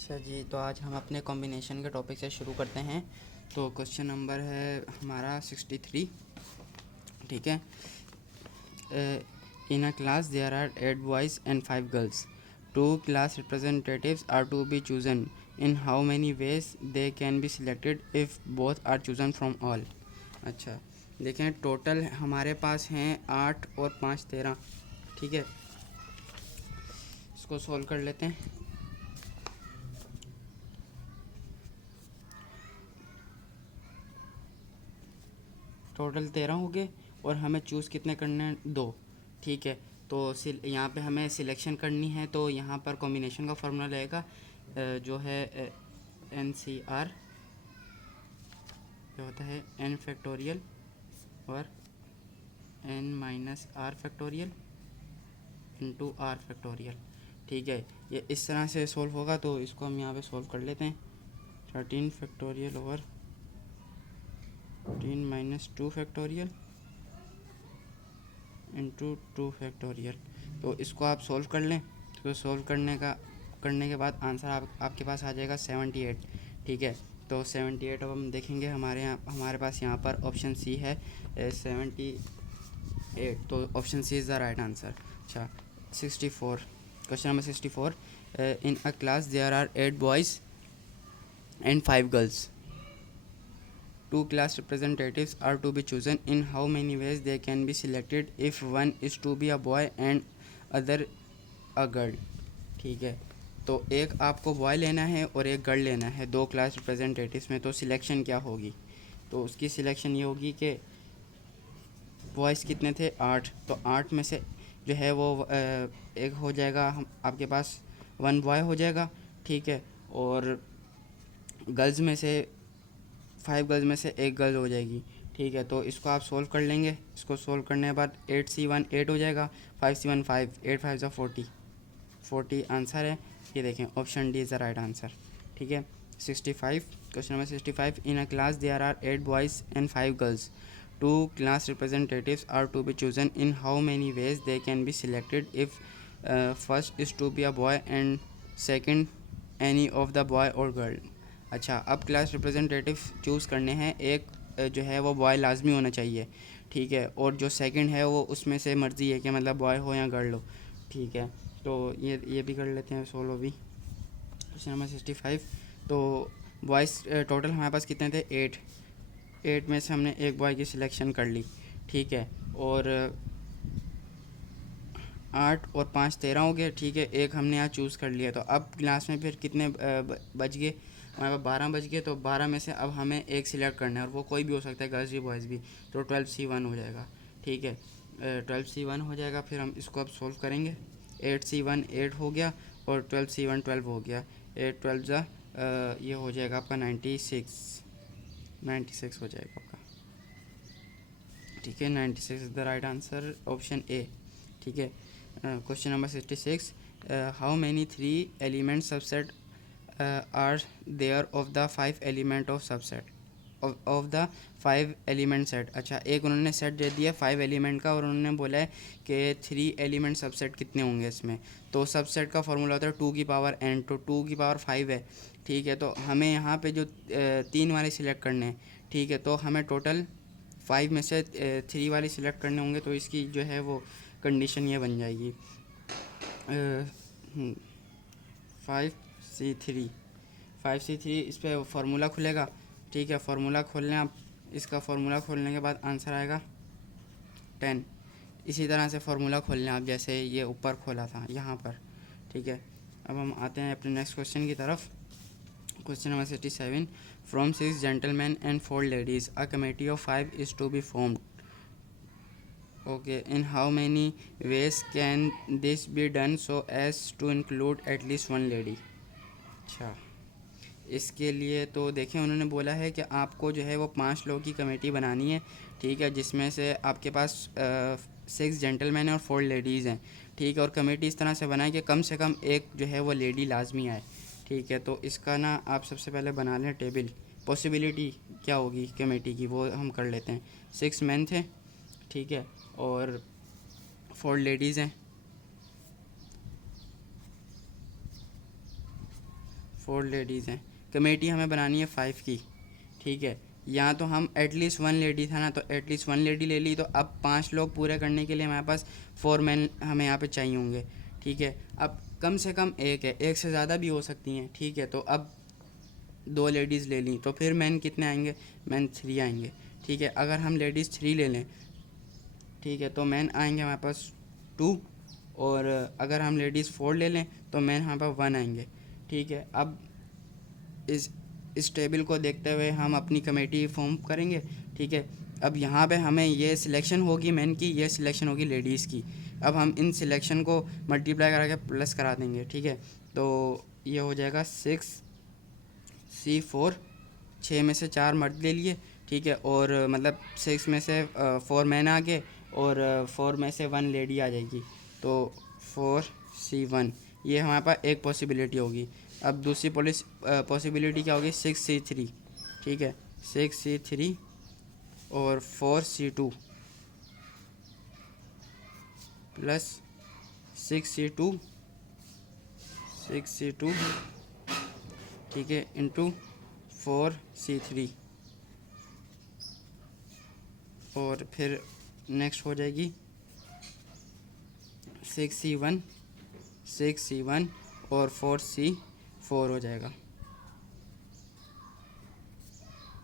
अच्छा जी, तो आज हम अपने कॉम्बिनेशन के टॉपिक से शुरू करते हैं। तो क्वेश्चन नंबर है हमारा 63। ठीक है। In a class there are 8 boys and 5 girls. 2 class representatives are to be chosen. In how many ways they can be selected if both are chosen from all. अच्छा, देखें टोटल हमारे पास हैं 8 और 5 13। ठीक है, इसको सोल्व कर लेते हैं। टोटल 13 हो गए और हमें चूज़ कितने करने हैं? 2। ठीक है, तो यहाँ पे हमें सिलेक्शन करनी है, तो यहाँ पर कॉम्बिनेशन का फार्मूला रहेगा जो है NCR, जो होता है n फैक्टोरियल और n-r factorial into r factorial. ठीक है, ये इस तरह से सोल्व होगा, तो इसको हम यहाँ पे सोल्व कर लेते हैं। 13 factorial over 13 - 2 factorial into 2 factorial. तो इसको आप सोल्व कर लें। तो सोल्व करने के बाद आंसर आपके पास आ जाएगा 78। ठीक है, तो 78 अब हम देखेंगे हमारे पास यहाँ पर ऑप्शन सी है 78, तो option C is the right answer. अच्छा, 64, question number 64। In a class there are 8 boys and 5 girls. 2 class representatives are to be chosen. In how many ways they can be selected if one is to be a boy and other a girl? ठीक है, तो एक आपको boy लेना है और एक girl लेना है 2 क्लास रिप्रेजेंटेटिव्स में। तो सिलेक्शन क्या होगी? तो उसकी सिलेक्शन ये होगी कि बॉयज़ कितने थे? 8। तो 8 में से जो है वो एक हो जाएगा, हम आपके पास 1 बॉय हो जाएगा। ठीक है, और गर्ल्स में से 5 गर्ल्स में से एक गर्ल हो जाएगी। ठीक है, तो इसको आप सोल्व कर लेंगे। इसको सोल्व करने के बाद 8C1 8 हो जाएगा, 5C1 5, 8 5 40, 40 आंसर है। ये देखें, option D is the right answer. ठीक है, 65, question number 65। In a class there are 8 boys and 5 girls. 2 class representatives are to be chosen. In how many ways they can be selected if first is to be a boy and second any of the boy और girl. अच्छा, अब class representative choose करने हैं। एक जो है वो boy लाजमी होना चाहिए। ठीक है, और जो सेकंड है वो उसमें से मर्ज़ी है कि मतलब बॉय हो या गर्ल हो। ठीक है, तो ये भी कर लेते हैं सोल्व अभी। Question number 65। तो बॉयज़ टोटल हमारे पास कितने थे? 8। 8 में से हमने एक बॉय की सिलेक्शन कर ली। ठीक है, और 8 और 5 13 हो गए। ठीक है, एक हमने यहाँ चूज़ कर लिया। तो अब क्लास में फिर कितने बच गए? हमारे पास 12 बच गए। तो 12 में से अब हमें एक सिलेक्ट करना है, और वो कोई भी हो सकता है, गर्ल्स भी बॉयज़ भी। तो 12C1 हो जाएगा। ठीक है, 12C1 हो जाएगा। फिर हम इसको अब सोल्व करेंगे। 8C1 8 हो गया और 12C1 12 हो गया। 8 12 जा ये हो जाएगा आपका 96 हो जाएगा आपका। ठीक है, 96 is the right answer, option A. ठीक है, question number 66। How many 3 element subset are there of the 5 element of subset of the 5 element set. अच्छा, एक उन्होंने सेट दे दिया 5 एलिमेंट का, और उन्होंने बोला है कि 3 एलिमेंट सबसेट कितने होंगे इसमें। तो सबसेट का फॉर्मूला होता है 2 की पावर n, तो 2 की पावर 5 है। ठीक है, तो हमें यहाँ पे जो 3 वाले सिलेक्ट करने हैं। ठीक है, तो हमें टोटल 5 में से 3 वाले सिलेक्ट करने होंगे। तो इसकी जो है वो कंडीशन ये बन जाएगी 5C3। 5C3 इस पर फार्मूला खुलेगा। ठीक है, फार्मूला खोल लें आप। इसका फार्मूला खोलने के बाद आंसर आएगा 10। इसी तरह से फार्मूला खोल लें आप, जैसे ये ऊपर खोला था यहाँ पर। ठीक है, अब हम आते हैं अपने नेक्स्ट क्वेश्चन की तरफ। Question number 67। From 6 gentleman and 4 ladies a committee of 5 is to be formed. Okay, in how many ways can this be done so as to include at least 1 lady. अच्छा, इसके लिए तो देखें उन्होंने बोला है कि आपको जो है वो 5 लोगों की कमेटी बनानी है। ठीक है, जिसमें से आपके पास 6 जेंटलमैन हैं और 4 लेडीज़ हैं। ठीक है, और कमेटी इस तरह से बनाए कि कम से कम एक जो है वो लेडी लाजमी आए। ठीक है, तो इसका ना आप सबसे पहले बना लें टेबल। पॉसिबिलिटी क्या होगी कमेटी की, वो हम कर लेते हैं। 6 मैन थे। ठीक है, और 4 लेडीज़ हैं। 4 लेडीज़ हैं, कमेटी हमें बनानी है 5 की, ठीक है। यहाँ तो हम एटलीस्ट 1 लेडी था ना, तो एटलीस्ट 1 लेडी ले ली, तो अब 5 लोग पूरे करने के लिए हमारे पास 4 मैन हमें यहाँ पे चाहिए होंगे, ठीक है। अब कम से कम एक है, एक से ज़्यादा भी हो सकती हैं, ठीक है। तो अब 2 लेडीज़ ले ली, तो फिर मैन कितने आएंगे, मैन 3 आएंगे, ठीक है। अगर हम लेडीज़ 3 ले लें, ठीक है, तो मैन आएंगे हमारे पास 2, और अगर हम लेडीज़ 4 ले लें तो मैन हमारे पास 1 आएंगे, ठीक है। अब इस टेबल को देखते हुए हम अपनी कमेटी फॉर्म करेंगे, ठीक है। अब यहाँ पे हमें ये सिलेक्शन होगी मैन की, ये सिलेक्शन होगी लेडीज़ की। अब हम इन सिलेक्शन को मल्टीप्लाई करा के प्लस करा देंगे, ठीक है। तो ये हो जाएगा 6C4, 6 में से 4 मर्द ले लिए, ठीक है, और मतलब 6 में से 4 मैन आ गए, और 4 में से 1 लेडी आ जाएगी, तो 4C1, ये हमारे पास एक पॉसिबिलिटी होगी। अब दूसरी पॉसिबिलिटी क्या होगी, 6C3, ठीक है, 6C3 और 4C2 प्लस 6C2, ठीक है, इंटू 4C3, और फिर नेक्स्ट हो जाएगी 6C1 और 4C4 हो जाएगा।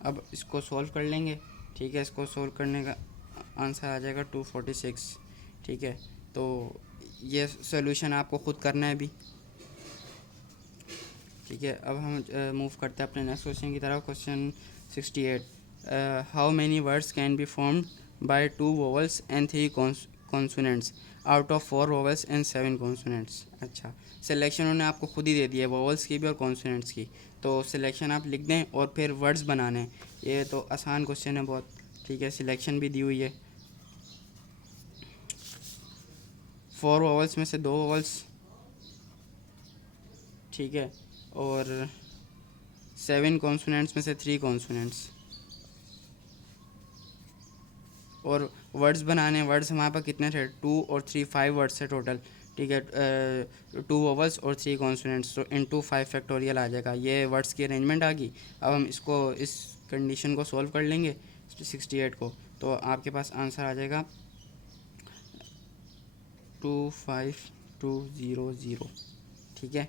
अब इसको सॉल्व कर लेंगे, ठीक है। इसको सॉल्व करने का आंसर आ जाएगा 246, ठीक है। तो ये सॉल्यूशन आपको ख़ुद करना है अभी, ठीक है। अब हम मूव करते हैं अपने नेक्स्ट क्वेश्चन की तरफ। Question 68, how many words can be formed by 2 vowels and 3 consonants out of 4 vowels and 7 consonants. अच्छा, सिलेक्शन उन्होंने आपको खुद ही दे दिया है, वोवल्स की भी और कॉन्सोनेंट्स की, तो सिलेक्शन आप लिख दें और फिर वर्ड्स बनाने हैं। ये तो आसान क्वेश्चन है बहुत, ठीक है। सिलेक्शन भी दी हुई है, 4 वोवल्स में से 2 वोवल्स, ठीक है, और 7 कॉन्सोनेंट्स में से 3 कॉन्सोनेंट्स, और वर्ड्स बनाने, वर्ड्स हमारे पास कितने थे, 2 और 3, 5 वर्ड्स है टोटल, ठीक है। 2 वोवल्स और 3 कॉन्सोनेंट्स, तो इंटू 5 फैक्टोरियल आ जाएगा। ये वर्ड्स की अरेंजमेंट आ गई। अब हम इसको, इस कंडीशन को सॉल्व कर लेंगे 68 को, तो आपके पास आंसर आ जाएगा 25200, ठीक है,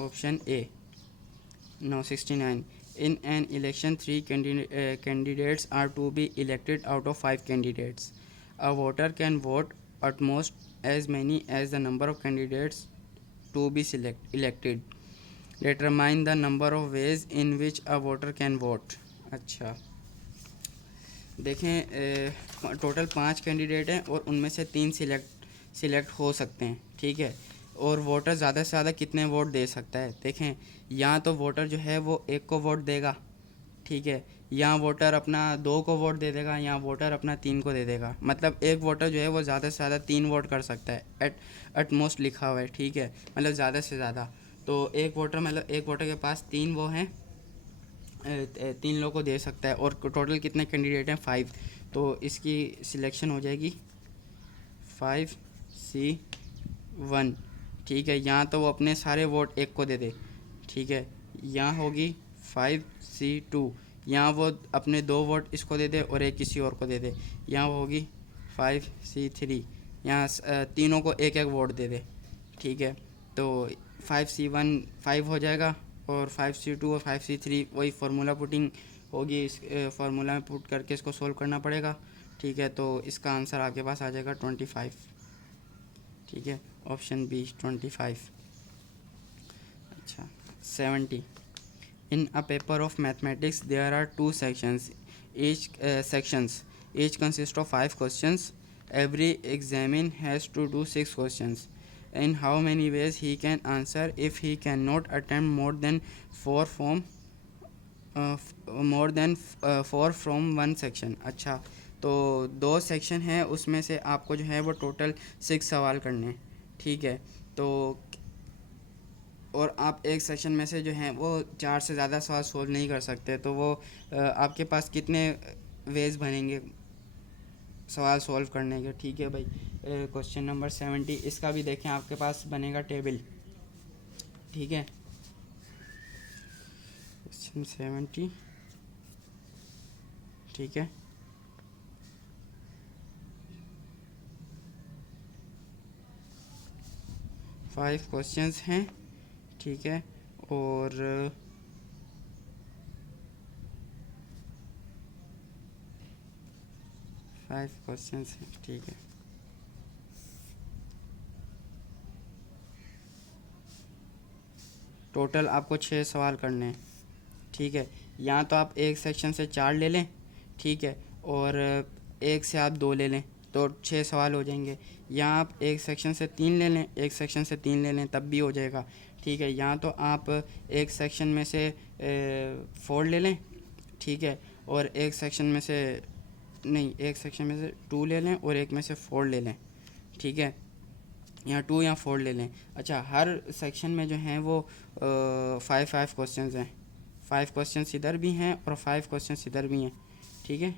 option A. Now 69. In an election, 3 candidates are to be elected out of 5 candidates. A voter can vote at most as many as the number of candidates to be elected. Determine the number of ways in which a voter can vote. अच्छा, देखें, total 5 candidate हैं और उनमें से 3 select हो सकते हैं, ठीक है। और वोटर ज़्यादा से ज़्यादा कितने वोट दे सकता है, देखें, यहाँ तो वोटर जो है वो 1 को वोट देगा, ठीक है। यहाँ वोटर अपना 2 को वोट दे देगा, यहाँ वोटर अपना 3 को दे देगा। मतलब एक वोटर जो है वो ज़्यादा से ज़्यादा 3 वोट कर सकता है, एट मोस्ट लिखा हुआ है, ठीक है, मतलब ज़्यादा से ज़्यादा। तो एक वोटर के पास 3 वो हैं, 3 लोगों को दे सकता है, और टोटल कितने कैंडिडेट हैं, 5। तो इसकी सिलेक्शन हो जाएगी 5C1, ठीक है। यहाँ तो वो अपने सारे वोट 1 को दे दे, ठीक है। यहाँ होगी 5C2, यहाँ वो अपने 2 वोट इसको दे दे और 1 किसी और को दे दे। यहाँ होगी 5C3, यहाँ तीनों को 1-1 वोट दे दे, ठीक है। तो 5C1 5 हो जाएगा, और 5C2 और 5C3 वही फार्मूला पुटिंग होगी, इस फार्मूला में पुट करके इसको सोल्व करना पड़ेगा, ठीक है। तो इसका आंसर आपके पास आ जाएगा 25, ठीक है, ऑप्शन बी 25। अच्छा, 70. In a paper of mathematics, there are 2 sections. Each consists of 5 questions. Every examine has to do 6 questions. In how many ways he can answer if he cannot attempt more than 4 from one section. अच्छा, तो 2 section हैं, उसमें से आपको जो है वो total 6 सवाल करने हैं, ठीक है। तो और आप एक सेक्शन में से जो हैं वो 4 से ज़्यादा सवाल सोल्व नहीं कर सकते, तो वो आपके पास कितने वेज बनेंगे सवाल सोल्व करने के, ठीक है भाई। क्वेश्चन नंबर 70, इसका भी देखें, आपके पास बनेगा टेबल, ठीक है। क्वेश्चन 70, ठीक है। फाइव क्वेश्चंस हैं, ठीक है, और 5 क्वेश्चंस हैं, ठीक है। टोटल आपको 6 सवाल करने हैं, ठीक है। या तो आप एक सेक्शन से 4 ले लें, ठीक है, और एक से आप 2 ले लें, तो 6 सवाल हो जाएंगे। या आप एक सेक्शन से 3 ले लें, एक सेक्शन से 3 ले लें, तब भी हो जाएगा, ठीक है। या तो आप एक सेक्शन में से 4 ले लें, ठीक है, और एक सेक्शन में से नहीं, एक सेक्शन में से 2 ले लें और एक में से 4 ले लें, ठीक है। या 2 या 4 ले लें। अच्छा, हर सेक्शन में जो हैं वो 5 क्वेश्चन हैं, 5 क्वेश्चन इधर भी हैं और 5 क्वेश्चन इधर भी हैं, ठीक है।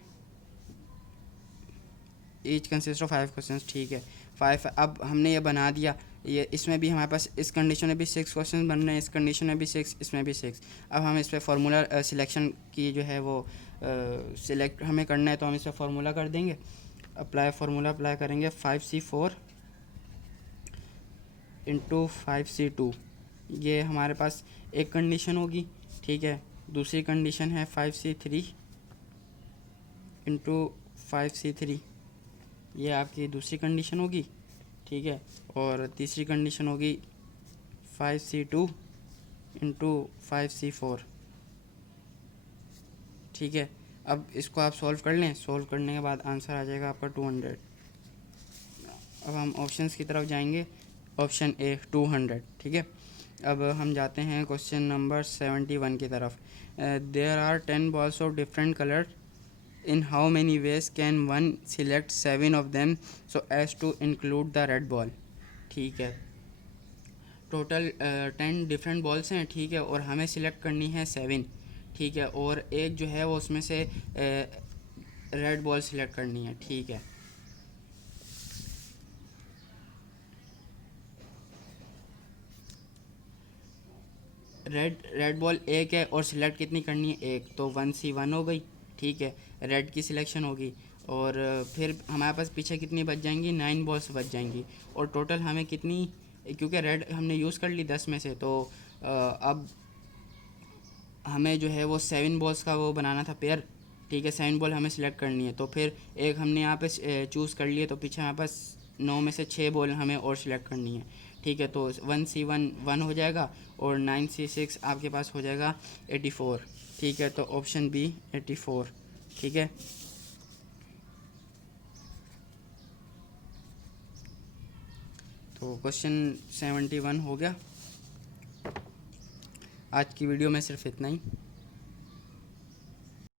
ईच कंसिस्ट ऑफ 5 क्वेश्चन, ठीक है। 5, अब हमने ये बना दिया, ये इसमें भी हमारे पास इस कंडीशन में भी 6 क्वेश्चन बन रहे हैं, इस कंडीशन में भी 6, इसमें भी 6। अब हम इस पर फार्मूला सिलेक्शन की जो है वो सिलेक्ट हमें करना है, तो हम इस पर फार्मूला कर देंगे। अप्लाई फार्मूला अप्लाई करेंगे, 5C4 इंटू 5C2, ये हमारे पास एक कंडीशन होगी, ठीक है। दूसरी कंडीशन है 5C3 इंटू 5C3, ये आपकी दूसरी कंडीशन होगी, ठीक है। और तीसरी कंडीशन होगी 5C2 इंटू 5C4, ठीक है। अब इसको आप सॉल्व कर लें, सॉल्व करने के बाद आंसर आ जाएगा आपका 200। अब हम ऑप्शंस की तरफ जाएंगे, ऑप्शन ए 200, ठीक है। अब हम जाते हैं क्वेश्चन नंबर 71 की तरफ। There are 10 balls of different colour, in how many ways can one select 7 of them so as to include the red ball, ठीक है। टोटल 10 डिफरेंट बॉल्स हैं, ठीक है, और हमें सिलेक्ट करनी है 7, ठीक है, और एक जो है वो उसमें से रेड बॉल सिलेक्ट करनी है, ठीक है। रेड बॉल एक है और सिलेक्ट कितनी करनी है, एक, तो 1C1 हो गई, ठीक है, रेड की सिलेक्शन होगी। और फिर हमारे पास पीछे कितनी बच जाएंगी, 9 बॉल्स बच जाएंगी। और टोटल हमें कितनी, क्योंकि रेड हमने यूज़ कर ली 10 में से, तो अब हमें जो है वो 7 बॉल्स का वो बनाना था पेयर, ठीक है। 7 बॉल हमें सिलेक्ट करनी है, तो फिर एक हमने यहाँ पे चूज़ कर लिए, तो पीछे हमारे पास 9 में से 6 बॉल हमें और सिलेक्ट करनी है, ठीक है। तो 1C1 1 हो जाएगा और 9C6 आपके पास हो जाएगा 84, ठीक है। तो ऑप्शन बी 84, ठीक है। तो क्वेश्चन 71 हो गया। आज की वीडियो में सिर्फ इतना ही।